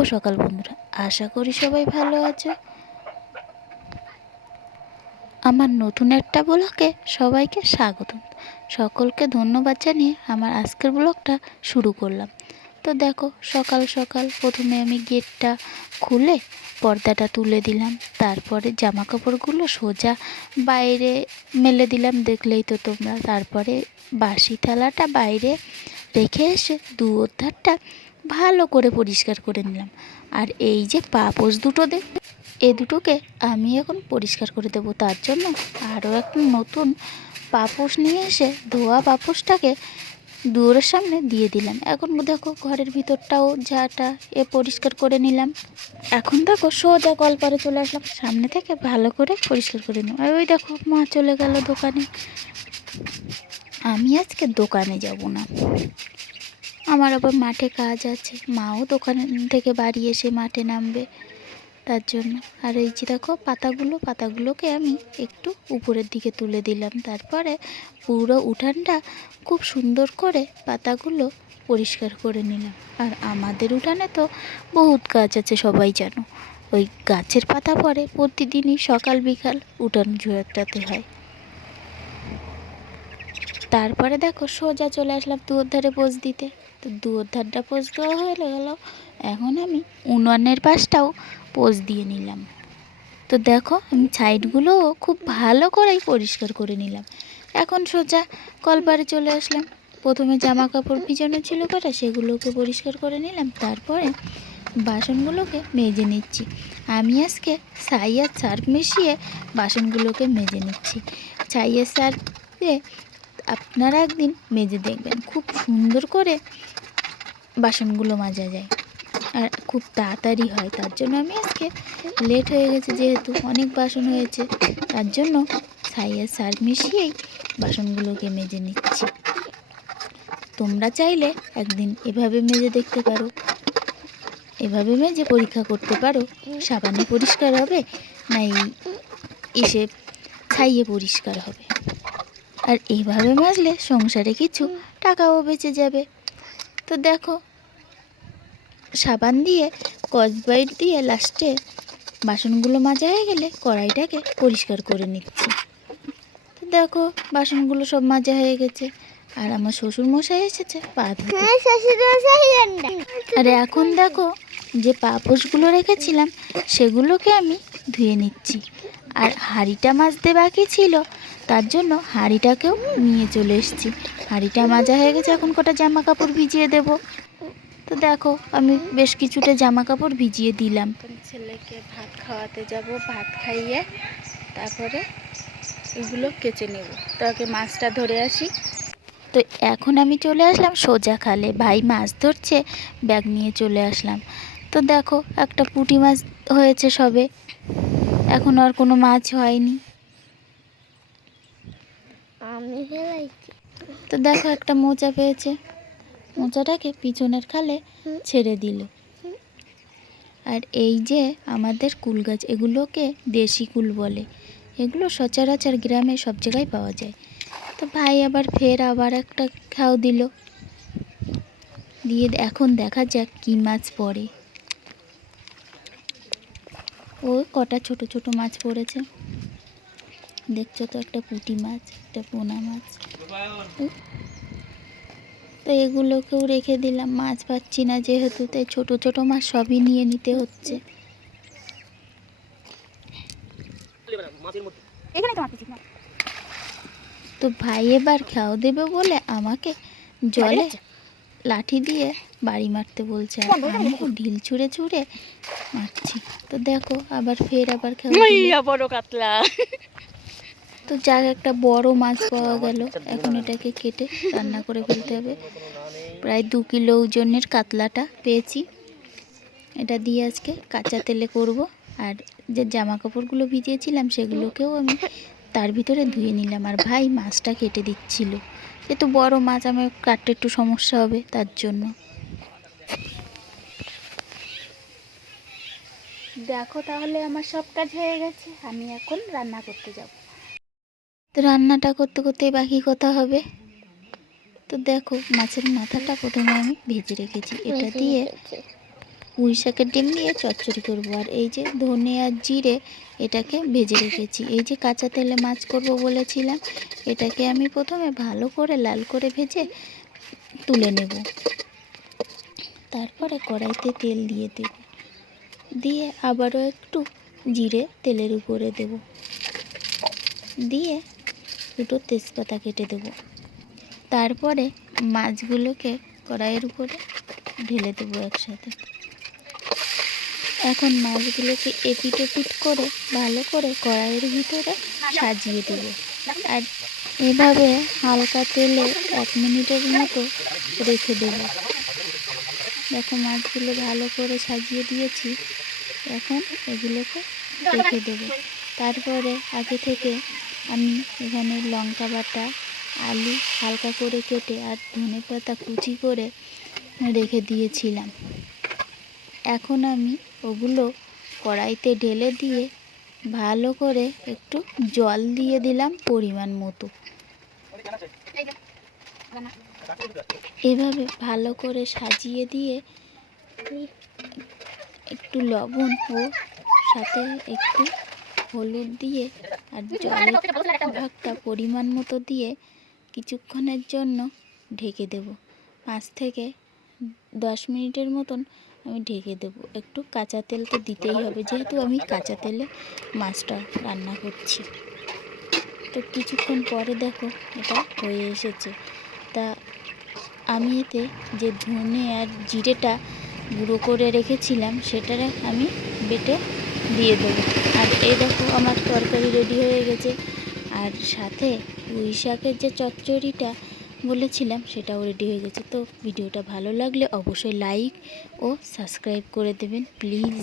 শুভ সকাল, বন্ধুরা। আশা করি সবাই ভালো আছো। আমার নতুন একটা ব্লগে সবাইকে স্বাগত। সকলকে ধন্যবাদ জানিয়ে আমার আজকের ব্লগটা শুরু করলাম। তো দেখো, সকাল সকাল প্রথমে আমি গেটটা খুলে পর্দাটা তুলে দিলাম। তারপরে জামা কাপড়গুলো সোজা বাইরে মেলে দিলাম, দেখলেই তো তোমরা। তারপরে বাসি থালাটা বাইরে রেখে এসে দু ধারটা ভালো করে পরিষ্কার করে নিলাম। আর এই যে পাপোশ দুটো দেখ এ দুটোকে আমি এখন পরিষ্কার করে দেবো। তার জন্য আরও একটা নতুন পাপোশ নিয়ে এসে ধোয়া পাপোশটাকে দুয়ারের সামনে দিয়ে দিলাম। এখন দেখো ঘরের ভিতরটাও ঝাঁটা এ পরিষ্কার করে নিলাম। এখন দেখো সোজা কলপারে চলে আসলাম। সামনে থেকে ভালো করে পরিষ্কার করে নিলাম। আর ওই দেখো মা চলে গেল দোকানে। আমি আজকে দোকানে যাব না। আমার আবার মাঠে কাজ আছে। মাও দোকান থেকে বাড়ি এসে মাঠে নামবে তার জন্য। আর এই যে দেখো, পাতাগুলো, পাতাগুলোকে আমি একটু উপরের দিকে তুলে দিলাম। তারপরে পুরো উঠানটা খুব সুন্দর করে পাতাগুলো পরিষ্কার করে নিলাম। আর আমাদের উঠানে তো বহুত গাছ আছে, সবাই জানো। ওই গাছের পাতা পরে প্রতিদিনই সকাল বিকাল উঠান ঝুড়াতে হয়। তারপরে দেখো সোজা চলে আসলাম দুয়ার ধারে পোজ দিতে তো দুয়ার ধারটা পোজ দেওয়া হয়ে গেল। এখন আমি উনুনের পাশটাও পোজ দিয়ে নিলাম। তো দেখো, আমি সাইডগুলো খুব ভালো করেই পরিষ্কার করে নিলাম। এখন সোজা কলবারে চলে আসলাম। প্রথমে জামা কাপড় ভিজানো ছিল কটা, সেগুলোকে পরিষ্কার করে নিলাম। তারপরে বাসনগুলোকে মেজে নিচ্ছি। আমি আজকে ছাই আর সার্ফ মিশিয়ে বাসনগুলোকে মেজে নিচ্ছি। ছাই আর সার্ফ আপনারা একদিন মেজে দেখবেন। খুব সুন্দর করে বাসনগুলো মাজা যায়। আর খুব তাড়াতাড়ি হয়, তার জন্য আমি আজকে লেট হয়ে গেছে যেহেতু অনেক বাসন হয়েছে, তার জন্য ছাইয়ের সার মিশিয়েই বাসনগুলোকে মেজে নিচ্ছি। তোমরা চাইলে একদিন এভাবে মেজে দেখতে পারো। এভাবে মেজে পরীক্ষা করতে পারো সাবানে পরিষ্কার হবে না এই এসে ছাইয়ে পরিষ্কার হবে। আর এইভাবে মাজলে সংসারে কিছু টাকাও বেঁচে যাবে। তো দেখো সাবান দিয়ে কসবাইট দিয়ে লাস্টে বাসনগুলো মাজা হয়ে গেলে কড়াইটাকে পরিষ্কার করে নিচ্ছি। তো দেখো বাসনগুলো সব মাজা হয়ে গেছে। আর আমার শ্বশুর মশাই এসেছে পা আর এখন দেখো যে পাপোশগুলো রেখেছিলাম সেগুলোকে আমি ধুয়ে নিচ্ছি। আর হাঁড়িটা মাজতে বাকি ছিল তার জন্য হাঁড়িটাকেও নিয়ে চলে এসেছি। হাঁড়িটা মাজা হয়ে গেছে এখন কটা জামা কাপড় ভিজিয়ে দেব। তো দেখো আমি বেশ কিছুটা জামা কাপড় ভিজিয়ে দিলাম। ছেলেকে ভাত খাওয়াতে যাব ভাত খাইয়ে তারপরে এগুলো কেচে নেব। তো আগে মাছটা ধরে আসি। তো এখন আমি চলে আসলাম সোজা খালে। ভাই মাছ ধরছে ব্যাগ নিয়ে চলে আসলাম। তো দেখো একটা পুঁটি মাছ হয়েছে সবে। এখন আর কোনো মাছ হয়নি। আমি ফেলাইছি। তো দেখো একটা মোচা পেয়েছে। মোচাটাকে পিছনের খালে ছেড়ে দিল। আর এই যে আমাদের কুল গাছ, এগুলোকে দেশি কুল বলে। এগুলো সচরাচর গ্রামে সব জায়গায় পাওয়া যায়। তো ভাই আবার ফের আবার একটা খাও দিল। দিয়ে এখন দেখা যাক কী মাছ পড়ে। ও কটা ছোট ছোট মাছ পড়েছে। দেখছ তো একটা পুঁটি মাছ একটা পোনা মাছ। তো এগুলোকেও রেখে দিলাম মাছ পাচ্ছি না যেহেতু তাই ছোট ছোট মাছ সবই নিয়ে নিতে হচ্ছে। তো ভাই এবার খাও দেবে বলে আমাকে জলে লাঠি দিয়ে বাড়ি মারতে বলছে ঢিল ছুঁড়ে ছুঁড়ে মারছি। তো দেখো আবার ফের আবার খেয়াল বড় কাতলা। তো যাক একটা বড় মাছ পাওয়া গেল। এখন এটাকে কেটে রান্না করে ফেলতে হবে। প্রায় দু কিলো ওজনের কাতলাটা পেয়েছি। এটা দিয়ে আজকে কাঁচা তেলে করব। আর যে জামা কাপড়গুলো ভিজিয়েছিলাম সেগুলোকেও আমি তার ভিতরে ধুয়ে নিলাম। আর ভাই মাছটা কেটে দিচ্ছিল। যেহেতু বড় মাছ আমার কাটতে একটু সমস্যা হবে তার জন্য। দেখো তাহলে আমার সব কাজ হয়ে গেছে। আমি এখন রান্না করতে যাব। তো রান্নাটা করতে করতে বাকি কথা হবে। তো দেখো মাছের মাথাটা প্রথমে আমি ভেজে রেখেছি। এটা দিয়ে পুঁই শাকের ডিম দিয়ে চচ্চড়ি করব। আর এই যে ধনে আর জিরে এটাকে ভেজে রেখেছি। এই যে কাঁচা তেলে মাছ করব বলেছিলাম এটাকে আমি প্রথমে ভালো করে লাল করে ভেজে তুলে নেব। তারপরে কড়াইতে তেল দিয়ে দেব। দিয়ে আবারও একটু জিরে তেলের উপরে দেব। দিয়ে দুটো তেজপাতা কেটে দেব। তারপরে মাছগুলোকে কড়াইয়ের উপরে ঢেলে দেবো একসাথে। এখন মাছগুলোকে এপিট ওপিট করে ভালো করে কড়াইয়ের ভিতরে সাজিয়ে দেব। আর এভাবে হালকা তেলে এক মিনিটের মতো রেখে দেব। দেখো মাছগুলো ভালো করে সাজিয়ে দিয়েছি। এখন এগুলোকে রেখে দেবো। তারপরে আগে থেকে আমি এখানে লঙ্কা বাটা, আলু হালকা করে কেটে আর ধনে পাতা কুচি করে রেখে দিয়েছিলাম। এখন আমি ওগুলো কড়াইতে ঢেলে দিয়ে ভালো করে একটু জল দিয়ে দিলাম পরিমাণ মতো। এভাবে ভালো করে সাজিয়ে দিয়ে একটু লবণ ও সাথে একটু হলুদ দিয়ে আর জলের ভাগটা পরিমাণ মতো দিয়ে কিছুক্ষণের জন্য ঢেকে দেব। পাঁচ থেকে দশ মিনিটের মতন আমি ঢেকে দেব। একটু কাঁচা তেল তো দিতেই হবে যেহেতু আমি কাঁচা তেলে মাছটা রান্না করছি। তো কিছুক্ষণ পরে দেখো এটা হয়ে এসেছে। তা আমি এতে যে ধনে আর জিরেটা গুঁড়ো করে রেখেছিলাম সেটা আমি বেটে দিয়ে দেবো। আর এই দেখো আমার তরকারি রেডি হয়ে গেছে। আর সাথে পুঁই শাকের যে চচ্চড়িটা বলেছিলাম, সেটাও রেডি হয়ে গেছে। তো ভিডিওটা ভালো লাগলে অবশ্যই লাইক ও সাবস্ক্রাইব করে দেবেন প্লিজ